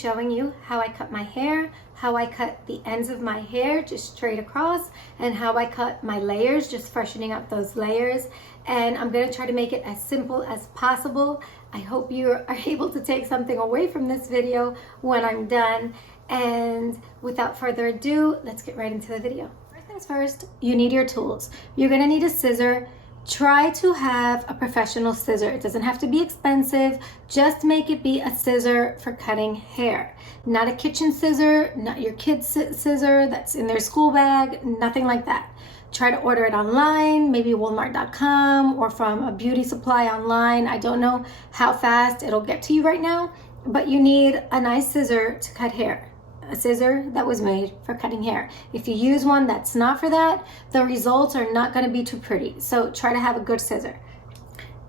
showing you how I cut my hair, how I cut the ends of my hair just straight across, and how I cut my layers, just freshening up those layers. And I'm gonna try to make it as simple as possible. I hope you are able to take something away from this video when I'm done. And without further ado, let's get right into the video. First things first, you need your tools. You're gonna need a scissor. Try to have a professional scissor. It doesn't have to be expensive. Just make it be a scissor for cutting hair. Not a kitchen scissor, not your kid's scissor that's in their school bag, nothing like that. Try to order it online, maybe walmart.com or from a beauty supply online. I don't know how fast it'll get to you right now, but you need a nice scissor to cut hair. A scissor that was made for cutting hair. If you use one that's not for that, the results are not going to be too pretty. So try to have a good scissor.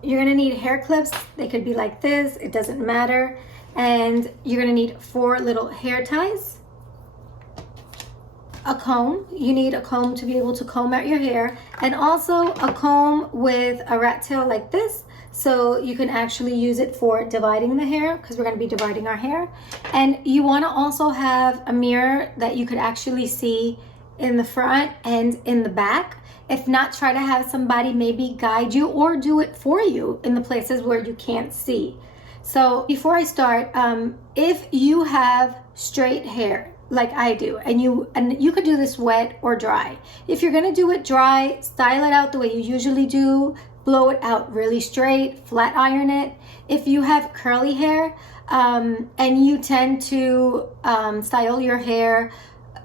You're going to need hair clips. They could be like this, it doesn't matter. And you're going to need 4 little hair ties. A comb. You need a comb to be able to comb out your hair, and also a comb with a rat tail like this, so you can actually use it for dividing the hair, because we're going to be dividing our hair. And you want to also have a mirror that you could actually see in the front and in the back. If not, try to have somebody maybe guide you or do it for you in the places where you can't see. So before I start, if you have straight hair like I do, and you could do this wet or dry. If you're gonna do it dry, style it out the way you usually do. Blow it out really straight, flat iron it. If you have curly hair and you tend to style your hair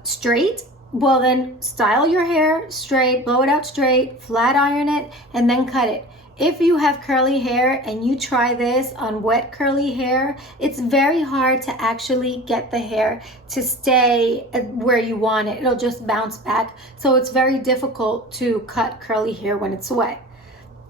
straight, well then style your hair straight, blow it out straight, flat iron it, and then cut it. If you have curly hair and you try this on wet curly hair, it's very hard to actually get the hair to stay where you want it. It'll just bounce back. So it's very difficult to cut curly hair when it's wet.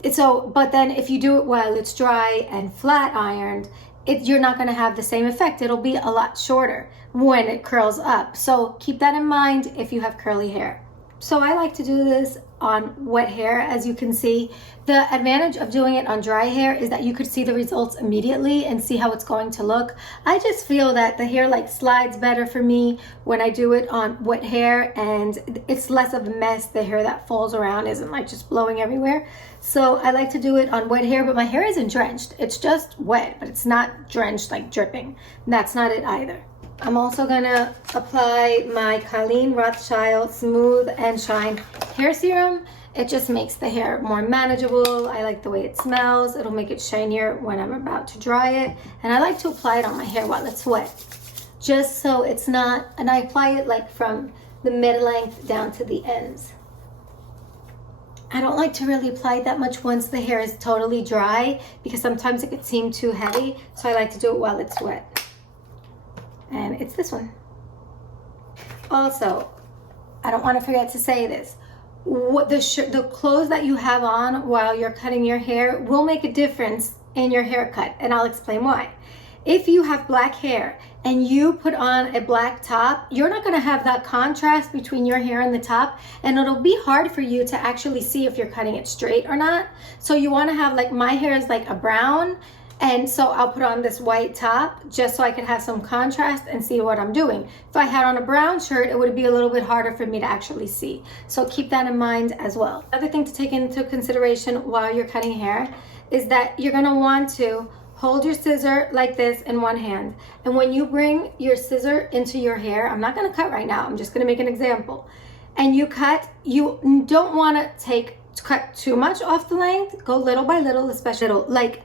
But then if you do it while it's dry and flat ironed, you're not going to have the same effect. It'll be a lot shorter when it curls up. So keep that in mind if you have curly hair. So I like to do this on wet hair. As you can see, the advantage of doing it on dry hair is that you could see the results immediately and see how it's going to look. I just feel that the hair like slides better for me when I do it on wet hair, and it's less of a mess. The hair that falls around isn't like just blowing everywhere. So I like to do it on wet hair, but my hair isn't drenched. It's just wet, but it's not drenched like dripping. That's not it either. I'm also gonna apply my Colleen Rothschild Smooth and Shine Hair Serum. It just makes the hair more manageable. I like the way it smells. It'll make it shinier when I'm about to dry it. And I like to apply it on my hair while it's wet, just so it's not, and I apply it like from the mid-length down to the ends. I don't like to really apply it that much once the hair is totally dry, because sometimes it could seem too heavy. So I like to do it while it's wet. And it's this one. Also, I don't want to forget to say this. The clothes that you have on while you're cutting your hair will make a difference in your haircut, and I'll explain why. If you have black hair and you put on a black top, you're not going to have that contrast between your hair and the top, and it'll be hard for you to actually see if you're cutting it straight or not. So you want to have, like, my hair is like a brown, and so I'll put on this white top just so I could have some contrast and see what I'm doing. If I had on a brown shirt, it would be a little bit harder for me to actually see. So keep that in mind as well. Another thing to take into consideration while you're cutting hair is that you're gonna want to hold your scissor like this in one hand. And when you bring your scissor into your hair, I'm not gonna cut right now, I'm just gonna make an example. And you cut, you don't wanna cut too much off the length. Go little by little, especially little, like,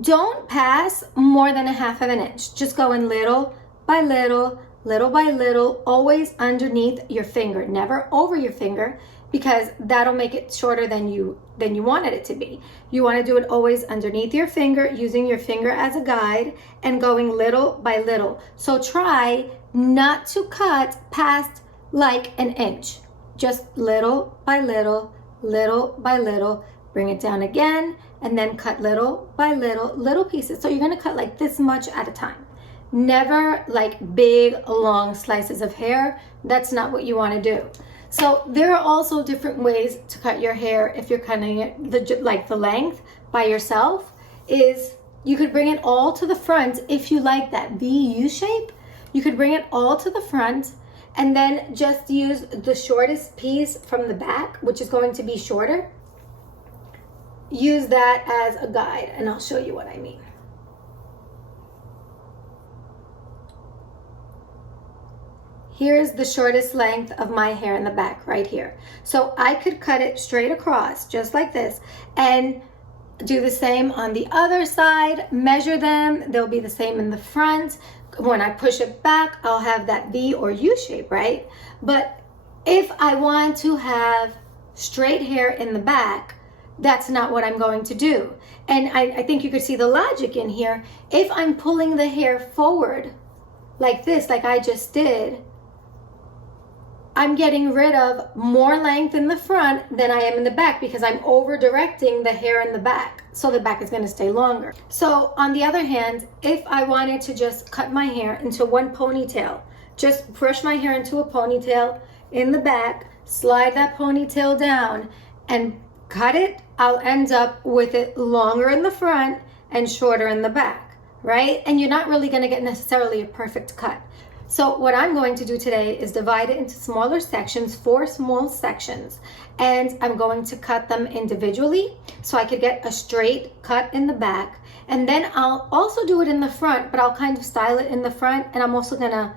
don't pass more than 1/2 of an inch. Just go in little by little, little by little, always underneath your finger, never over your finger, because that'll make it shorter than you wanted it to be. You want to do it always underneath your finger, using your finger as a guide and going little by little. So try not to cut past like an inch. Just little by little, little by little. Bring it down again, and then cut little by little, little pieces. So you're gonna cut like this much at a time. Never like big, long slices of hair. That's not what you wanna do. So there are also different ways to cut your hair if you're cutting it the length by yourself. Is you could bring it all to the front if you like that V-U shape. You could bring it all to the front and then just use the shortest piece from the back, which is going to be shorter. Use that as a guide, and I'll show you what I mean. Here's the shortest length of my hair in the back right here. So I could cut it straight across just like this and do the same on the other side, measure them, they'll be the same in the front. When I push it back, I'll have that V or U shape, right? But if I want to have straight hair in the back, that's not what I'm going to do. And I think you could see the logic in here. If I'm pulling the hair forward like this, like I just did, I'm getting rid of more length in the front than I am in the back because I'm over directing the hair in the back. So the back is going to stay longer. So on the other hand, if I wanted to just cut my hair into one ponytail, just brush my hair into a ponytail in the back, slide that ponytail down and cut it, I'll end up with it longer in the front and shorter in the back, right? And you're not really going to get necessarily a perfect cut. So what I'm going to do today is divide it into smaller sections, 4 small sections, and I'm going to cut them individually so I could get a straight cut in the back. And then I'll also do it in the front, but I'll kind of style it in the front, and I'm also gonna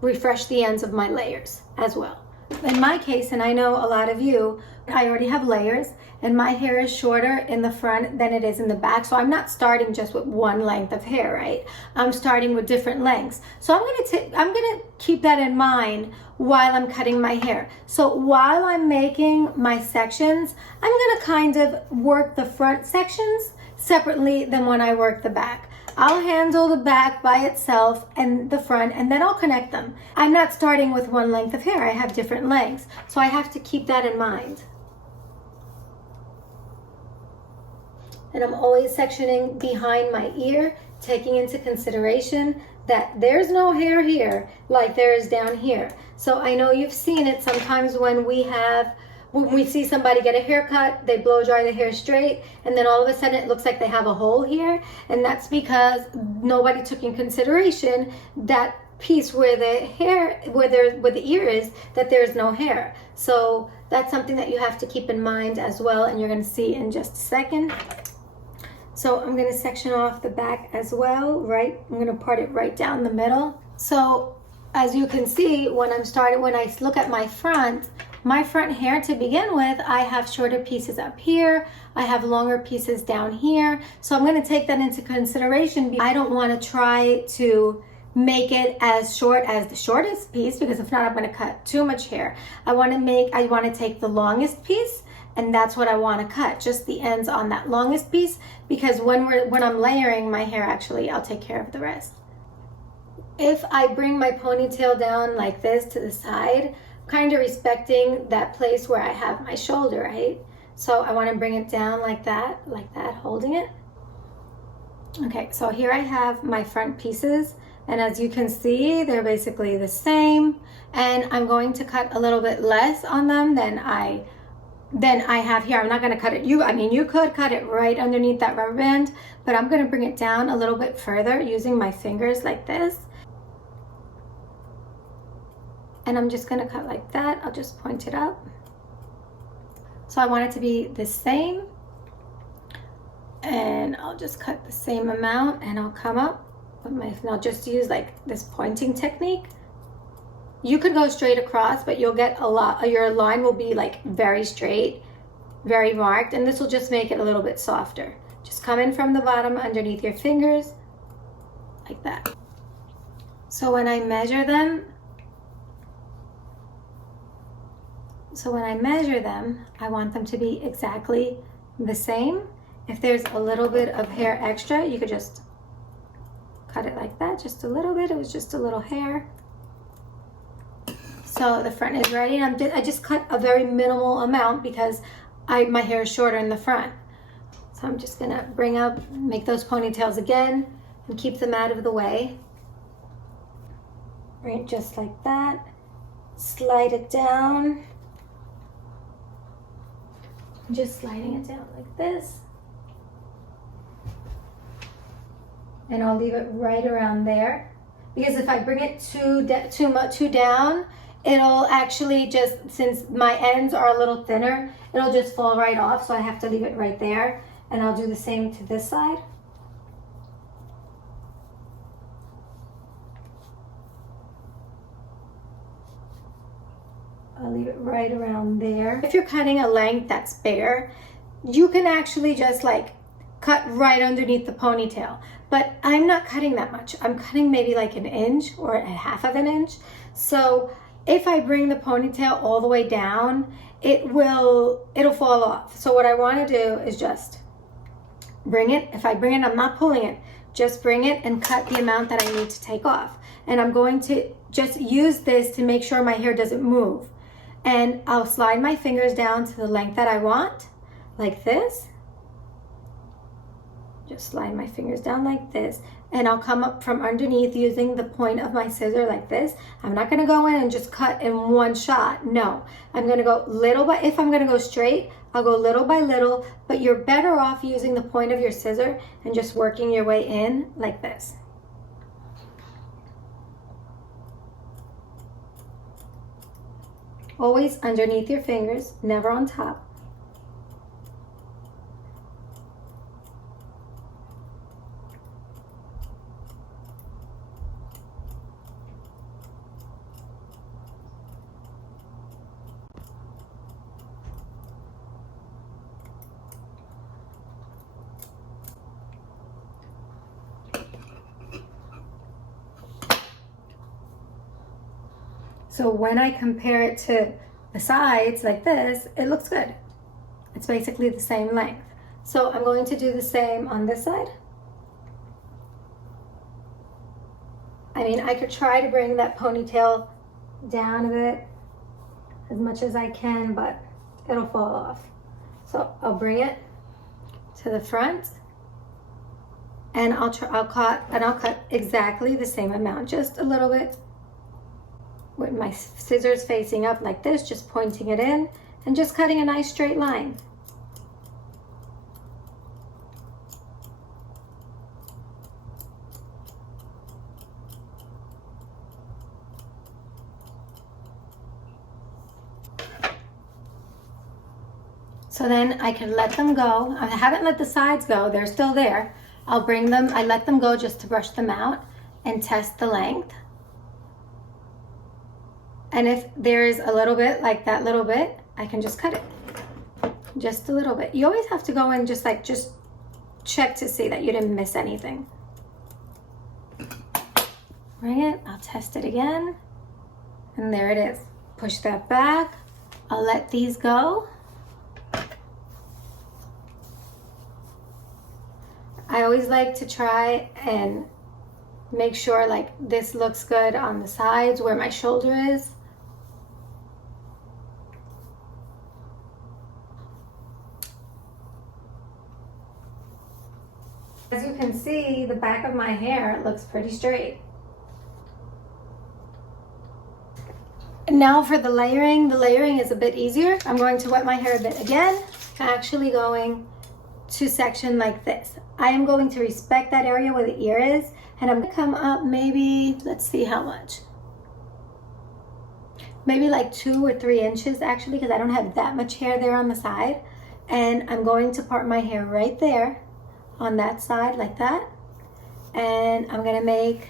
refresh the ends of my layers as well. In my case, and I know a lot of you, I already have layers, and my hair is shorter in the front than it is in the back. So I'm not starting just with one length of hair, right? I'm starting with different lengths. So I'm gonna keep that in mind while I'm cutting my hair. So while I'm making my sections, I'm gonna kind of work the front sections separately than when I work the back. I'll handle the back by itself and the front, and then I'll connect them. I'm not starting with one length of hair. I have different lengths. So I have to keep that in mind. And I'm always sectioning behind my ear, taking into consideration that there's no hair here like there is down here. So I know you've seen it sometimes when we see somebody get a haircut, they blow dry the hair straight, and then all of a sudden it looks like they have a hole here, and that's because nobody took in consideration that piece where the hair, where the ear is, that there's no hair. So that's something that you have to keep in mind as well, and you're going to see in just a second. So I'm going to section off the back as well, right? I'm going to part it right down the middle. So as you can see, when I look at my front hair to begin with, I have shorter pieces up here. I have longer pieces down here. So I'm going to take that into consideration. I don't want to try to make it as short as the shortest piece, because if not, I'm going to cut too much hair. I want to take the longest piece, and that's what I want to cut, just the ends on that longest piece, because when I'm layering my hair, actually, I'll take care of the rest. If I bring my ponytail down like this to the side, kind of respecting that place where I have my shoulder, right? So I want to bring it down like that, holding it. Okay, so here I have my front pieces, and as you can see, they're basically the same, and I'm going to cut a little bit less on them than I have here. I'm not going to cut it. You could cut it right underneath that rubber band, but I'm going to bring it down a little bit further using my fingers like this. And I'm just going to cut like that. I'll just point it up. So I want it to be the same. And I'll just cut the same amount, and I'll come up with and I'll just use like this pointing technique. You could go straight across, but you'll get your line will be like very straight, very marked, and this will just make it a little bit softer. Just come in from the bottom underneath your fingers, like that. So when I measure them, I want them to be exactly the same. If there's a little bit of hair extra, you could just cut it like that, just a little bit. It was just a little hair. So the front is ready, and I just cut a very minimal amount because my hair is shorter in the front. So I'm just gonna make those ponytails again and keep them out of the way. Right, just like that. Slide it down. Just sliding it down like this. And I'll leave it right around there. because if I bring it too down, it'll actually just, since my ends are a little thinner, it'll just fall right off. So I have to leave it right there. And I'll do the same to this side. I'll leave it right around there. If you're cutting a length that's bigger, you can actually just like cut right underneath the ponytail. But I'm not cutting that much. I'm cutting maybe like an inch or a half of an inch. So if I bring the ponytail all the way down, it'll fall off. So what I want to do is just bring it. If I bring it, I'm not pulling it. Just bring it and cut the amount that I need to take off. And I'm going to just use this to make sure my hair doesn't move. And I'll slide my fingers down to the length that I want, like this. Just slide my fingers down like this. And I'll come up from underneath using the point of my scissor like this. I'm not gonna go in and just cut in one shot. No, I'm gonna go little by, if I'm gonna go straight, I'll go little by little, but you're better off using the point of your scissor and just working your way in like this. Always underneath your fingers, never on top. So when I compare it to the sides like this, it looks good. It's basically the same length. So I'm going to do the same on this side. I mean, I could try to bring that ponytail down a bit as much as I can, but it'll fall off. So I'll bring it to the front, and I'll cut exactly the same amount, just a little bit, with my scissors facing up like this, just pointing it in and just cutting a nice straight line. So then I can let them go. I haven't let the sides go, they're still there. I'll bring them, I let them go just to brush them out and test the length. And if there's a little bit, like that little bit, I can just cut it. Just a little bit. You always have to go and just check to see that you didn't miss anything. Bring it, I'll test it again. And there it is. Push that back. I'll let these go. I always like to try and make sure like this looks good on the sides where my shoulder is. As you can see, the back of my hair looks pretty straight. And now for the layering is a bit easier. I'm going to wet my hair a bit again, actually going to section like this. I am going to respect that area where the ear is, and I'm gonna come up maybe, let's see how much. Maybe like 2 or 3 inches actually, because I don't have that much hair there on the side. And I'm going to part my hair right there on that side like that. And I'm gonna make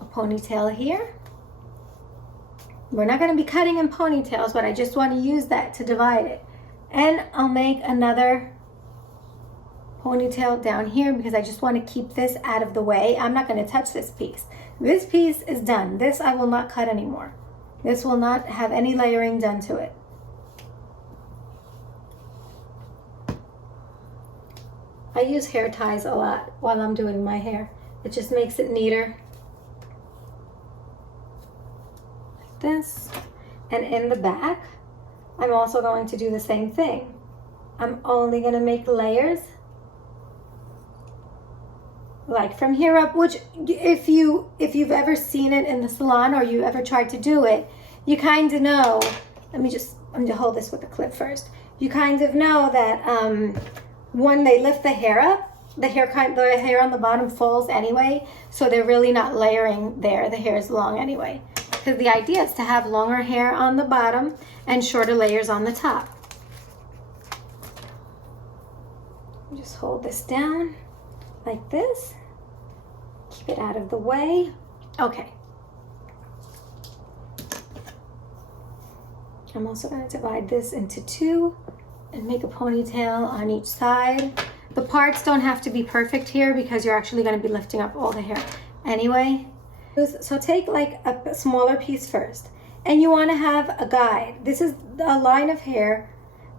a ponytail here. We're not gonna be cutting in ponytails, but I just wanna use that to divide it. And I'll make another ponytail down here because I just want to keep this out of the way. I'm not going to touch this piece. This piece is done. This I will not cut anymore. This will not have any layering done to it. I use hair ties a lot while I'm doing my hair. It just makes it neater. Like this. And in the back, I'm also going to do the same thing. I'm only going to make layers like from here up, which if you've ever seen it in the salon or you ever tried to do it, you kind of know. I'm going to hold this with the clip first. You kind of know that when they lift the hair up, the hair on the bottom falls anyway, so they're really not layering there. The hair is long anyway. Because the idea is to have longer hair on the bottom and shorter layers on the top. Just hold this down like this. Keep it out of the way. Okay. I'm also going to divide this into two and make a ponytail on each side. The parts don't have to be perfect here because you're actually going to be lifting up all the hair anyway. So take like a smaller piece first, and you want to have a guide. This is a line of hair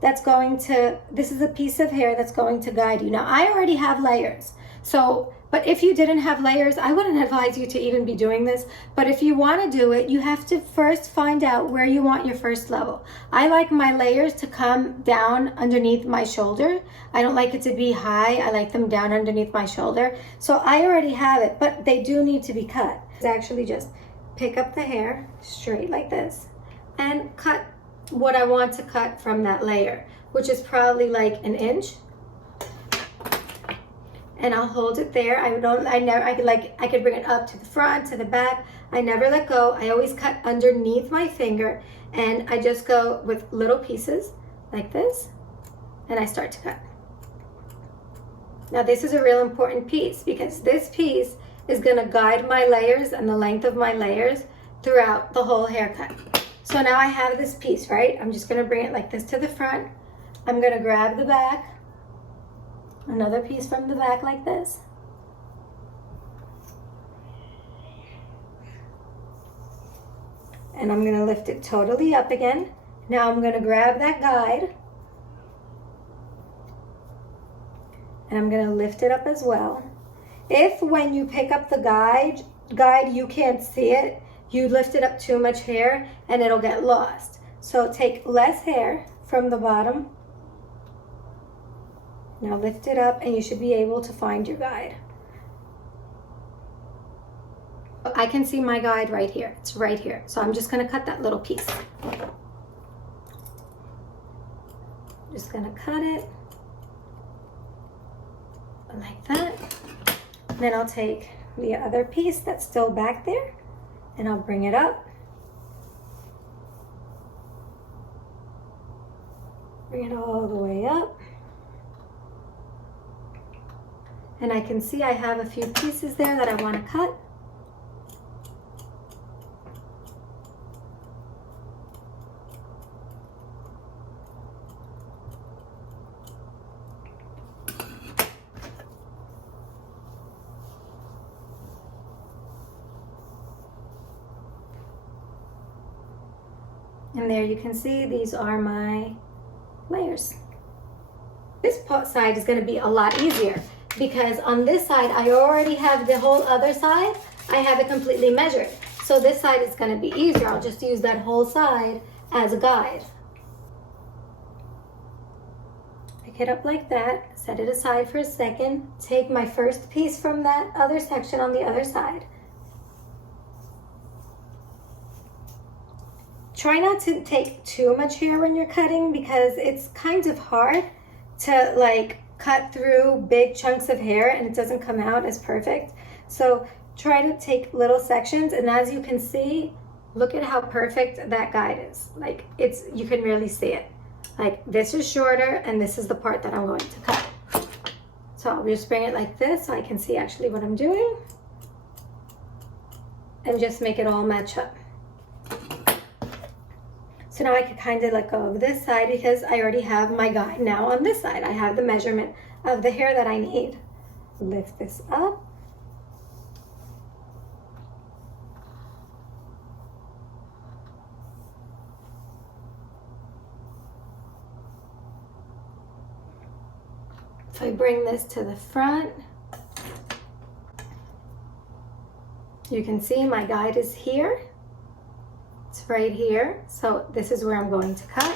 that's going to, this is a piece of hair that's going to guide you. Now I already have layers, so, but if you didn't have layers, I wouldn't advise you to even be doing this. But if you want to do it, you have to first find out where you want your first level. I like my layers to come down underneath my shoulder. I don't like it to be high. I like them down underneath my shoulder. So I already have it, but they do need to be cut. It's actually just pick up the hair straight like this and cut what I want to cut from that layer, which is probably like an inch. And I'll hold it there. I could bring it up to the front, to the back. I never let go. I always cut underneath my finger, and I just go with little pieces like this, and I start to cut. Now this is a real important piece because this piece is gonna guide my layers and the length of my layers throughout the whole haircut. So now I have this piece, right? I'm just gonna bring it like this to the front. I'm gonna grab the back, another piece from the back like this. And I'm gonna lift it totally up again. Now I'm gonna grab that guide, and I'm gonna lift it up as well. If when you pick up the guide you can't see it, you lifted up too much hair and it'll get lost. So take less hair from the bottom. Now lift it up and you should be able to find your guide. I can see my guide right here. It's right here. So I'm just gonna cut that little piece. Just gonna cut it like that. Then I'll take the other piece that's still back there and I'll bring it up. Bring it all the way up. And I can see I have a few pieces there that I want to cut. And there you can see these are my layers. This side is going to be a lot easier because on this side I already have the whole other side. I have it completely measured. So this side is going to be easier. I'll just use that whole side as a guide. Pick it up like that, set it aside for a second, take my first piece from that other section on the other side. Try not to take too much hair when you're cutting because it's kind of hard to like cut through big chunks of hair and it doesn't come out as perfect. So try to take little sections, and as you can see, look at how perfect that guide is. Like you can really see it. Like this is shorter and this is the part that I'm going to cut. So I'll just bring it like this so I can see actually what I'm doing and just make it all match up. So now I can kind of let go of this side because I already have my guide. Now on this side, I have the measurement of the hair that I need. Lift this up. If I bring this to the front, you can see my guide is here. It's right here, so this is where I'm going to cut.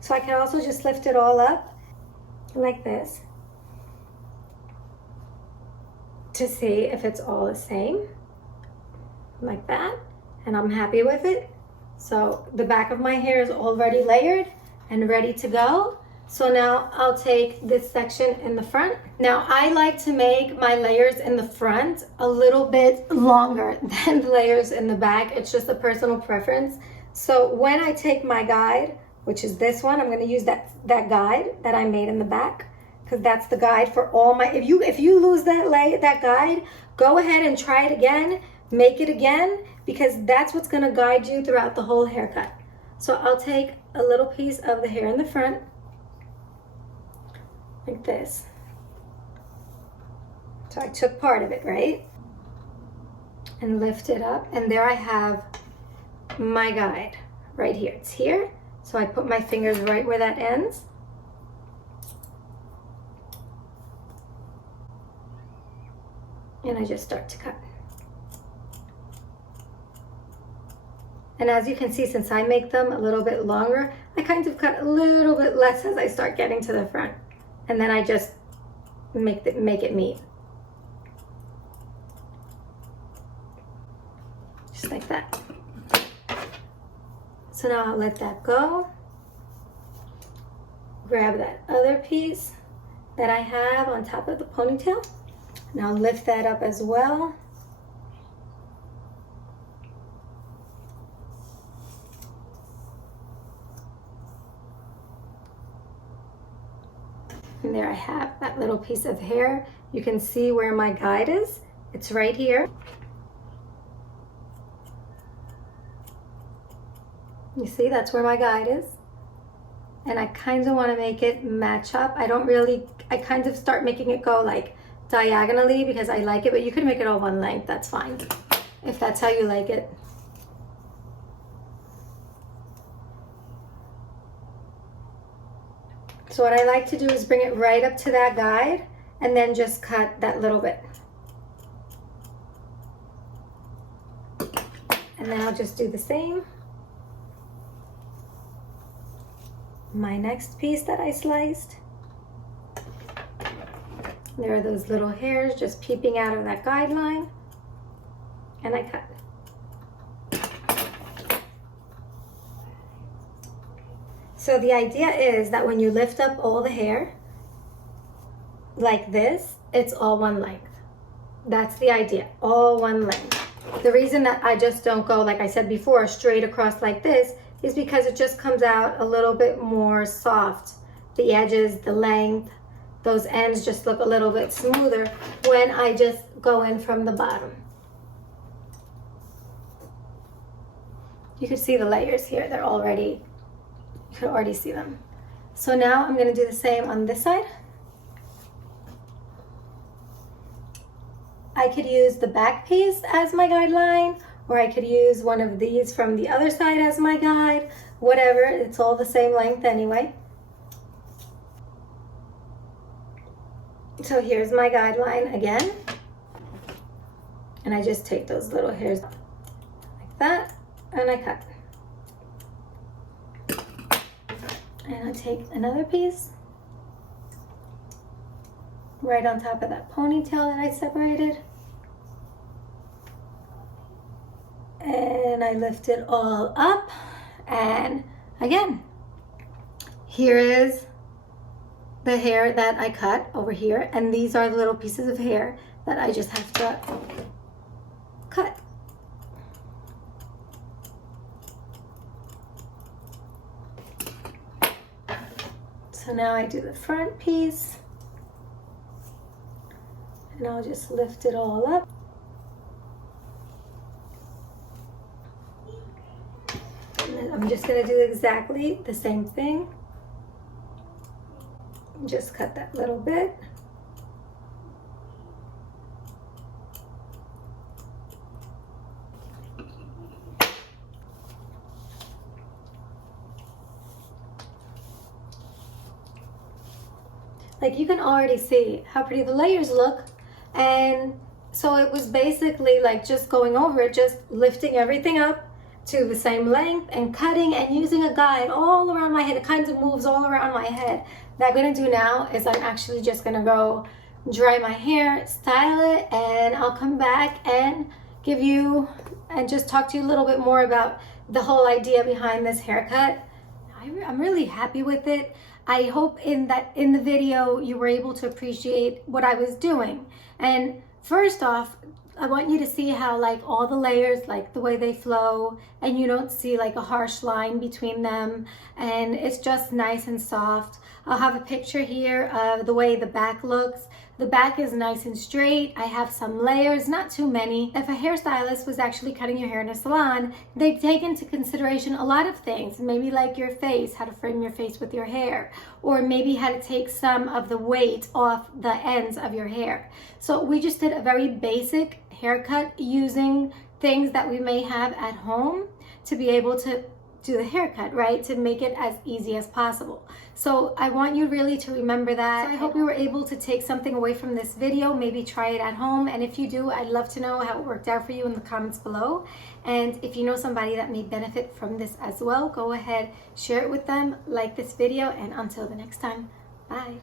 So I can also just lift it all up like this to see if it's all the same, like that, and I'm happy with it. So the back of my hair is already layered and ready to go. So now I'll take this section in the front. Now I like to make my layers in the front a little bit longer than the layers in the back. It's just a personal preference. So when I take my guide, which is this one, I'm gonna use that guide that I made in the back, because that's the guide for all my, if you lose that guide, go ahead and try it again, make it again, because that's what's gonna guide you throughout the whole haircut. So I'll take a little piece of the hair in the front, like this. So I took part of it, right? And lift it up, and there I have my guide right here. It's here. So I put my fingers right where that ends. And I just start to cut. And as you can see, since I make them a little bit longer, I kind of cut a little bit less as I start getting to the front. And then I just make it meet. Just like that. So now I'll let that go. Grab that other piece that I have on top of the ponytail. And I'll lift that up as well. And there I have that little piece of hair. You can see where my guide is. It's right here. You see, that's where my guide is. And I kind of want to make it match up. I kind of start making it go like diagonally because I like it, but you could make it all one length, that's fine. If that's how you like it. So what I like to do is bring it right up to that guide and then just cut that little bit. And then I'll just do the same. My next piece that I sliced. There are those little hairs just peeping out of that guideline. And I cut. So the idea is that when you lift up all the hair, like this, it's all one length. That's the idea, all one length. The reason that I just don't go, like I said before, straight across like this is because it just comes out a little bit more soft. The edges, the length, those ends just look a little bit smoother when I just go in from the bottom. You can see the layers here, they're already, you can already see them. So now I'm gonna do the same on this side. I could use the back piece as my guideline, or I could use one of these from the other side as my guide, whatever, it's all the same length anyway. So here's my guideline again. And I just take those little hairs like that, and I cut. And I take another piece right on top of that ponytail that I separated. And I lift it all up. And again, here is the hair that I cut over here. And these are the little pieces of hair that I just have to cut. So now I do the front piece. And I'll just lift it all up. And then I'm just gonna do exactly the same thing. Just cut that little bit. Like you can already see how pretty the layers look. And so it was basically like just going over it, just lifting everything up to the same length and cutting and using a guide all around my head. It kind of moves all around my head. What I'm gonna do now is I'm actually just gonna go dry my hair, style it, and I'll come back and give you and just talk to you a little bit more about the whole idea behind this haircut. I'm really happy with it. I hope in the video you were able to appreciate what I was doing. And first off, I want you to see how like all the layers, like the way they flow, and you don't see like a harsh line between them, and it's just nice and soft. I'll have a picture here of the way the back looks. The back is nice and straight. I have some layers, not too many. If a hairstylist was actually cutting your hair in a salon, they'd take into consideration a lot of things, maybe like your face, how to frame your face with your hair, or maybe how to take some of the weight off the ends of your hair. So we just did a very basic haircut using things that we may have at home to be able to do the haircut, right? To make it as easy as possible. So I want you really to remember that. So I hope you were able to take something away from this video, maybe try it at home. And if you do, I'd love to know how it worked out for you in the comments below. And if you know somebody that may benefit from this as well, go ahead, share it with them, like this video, and until the next time, bye.